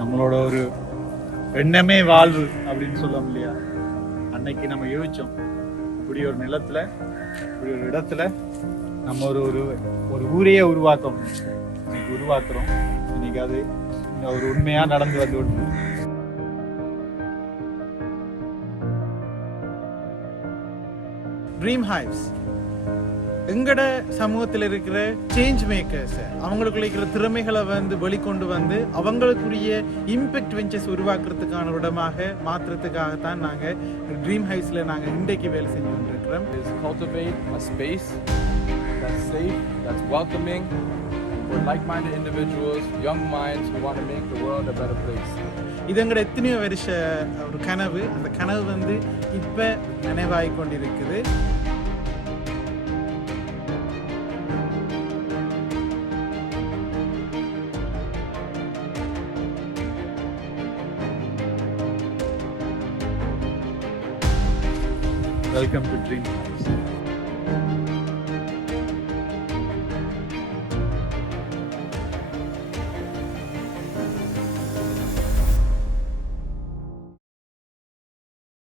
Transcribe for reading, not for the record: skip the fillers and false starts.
நம்மளோட ஒரு எண்ணமே வாழ்வு அப்படின்னு சொல்லுவோம் இல்லையா, அன்னைக்கு நம்ம யோசிச்சோம் இப்படி ஒரு நிலத்துல இப்படி ஒரு இடத்துல நம்ம ஒரு ஊரையே உருவாக்கணும். இன்னைக்கு உருவாக்குறோம். இன்னைக்கு அது ஒரு உண்மையா நடந்து வந்து விட்டு ட்ரீம் ஹைவ்ஸ் எங்கட சமூகத்தில் இருக்கிற சேஞ்ச் மேக்கர்ஸ் அவங்களுக்குள்ள இருக்கிற திறமைகளை வெளிக்கொண்டு வந்து அவங்களுக்குரிய இம்பேக்ட் வெஞ்சர்ஸ் உருவாக்குறதுக்கான இடமாக மாற்றுறதுக்காகத்தான் நாங்கள் ட்ரீம் ஹைவ்ஸில் நாங்கள் இன்றைக்கு வேலை செஞ்சு கொண்டிருக்கிறோம். Cultivate a space that's safe, that's welcoming for like-minded individuals, young minds who want to make the world a better place. இது எங்கட எத்தனையோ வருஷ ஒரு கனவு. அந்த கனவு இப்போ நினைவாகி கொண்டிருக்குது. Welcome to dream hives.